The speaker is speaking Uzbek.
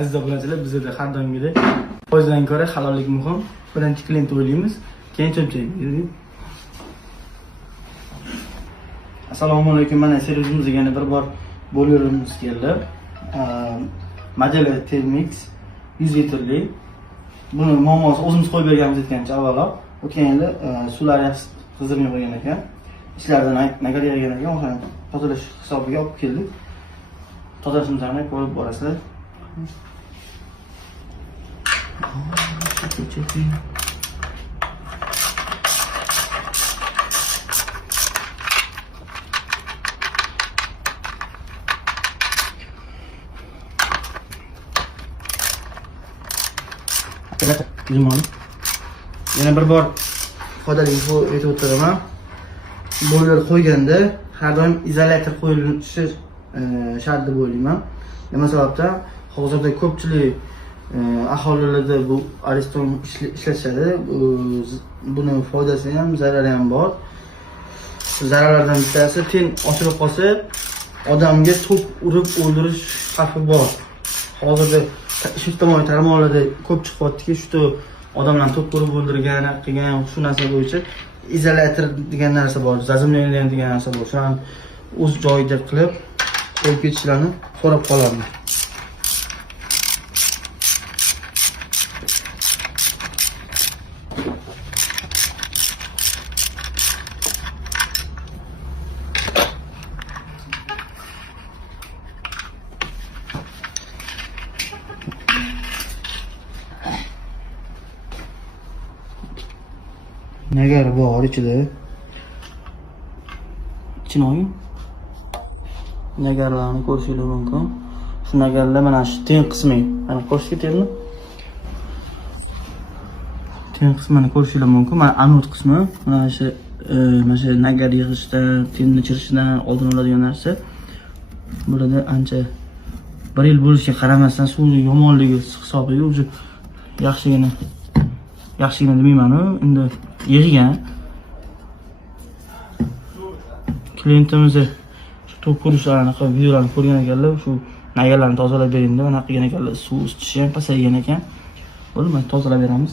Aziz obunachilar, bizda har doimgidek foizdan ko'ra halollik muhim. Birinchi klient o'ylaymiz, keyin cho'mchaymiz. Assalomu alaykum. Mana servisimiz yana bir bor bo'lerimiz keldi. Model T-Mix 100 litrli. Buni muammosi o'zimiz qo'yib berganmiz aytgancha avvalroq. U keyin suvlar yaxshi qizdirmay qo'ygan ekan. Ichlarida nagar yegan ekan, o'sha tozalash hisobiga olib keldik. Tozalashimizni ko'rib borasizlar. Yana bir bor foydali info aytib o'tiraman. Bo'lar qo'yganda har doim izolyator qo'yilishi shart deb o'ylayman. Nima sababdan? Hozirda ko'pchilik aholilarda bu ariston ishlatishadi. Buni foydasi ham, zarari ham bor. Zararlardan bittasi ten ochilib qolsa, odamga to'p urib o'ldirish xavfi bor. Hozirda ijtimoiy tarmoqlarda ko'p chiqyaptiki, shu odamlarni to'p urib o'ldirgan, qilgan shu narsa bo'yicha izolyator degan narsa bor, zazimlangan degan narsa bor. Shuni o'z joyida qilib qo'yib ketishlarini so'rab qolaman. Nagar bor ichida. Ichinoyi. Nagarlarni ko'rishingiz mumkin. Shu nagarlar mana shu ten qismi. Mana ko'rish ketyapmi? Ten qismini ko'rishingiz mumkin. Mana anod qismi. Mana shu nagar yig'ishdan, tenni chirishdan oldin oladigan narsa. Burada ancha 1 yil bo'lishiga qaramasdan suvning yomonligi hisobiga o'zi yaxshigina demayman-ku, endi yig'gan. Klientimiz shu to'p ko'rishlarini qilib videolarni ko'rgan ekanlar, shu nagarlarni tozalab bering deb, mana qilgan ekanlar. Suv isishi ham pasaygan ekan. Bo'ldi, mana tozalab beramiz.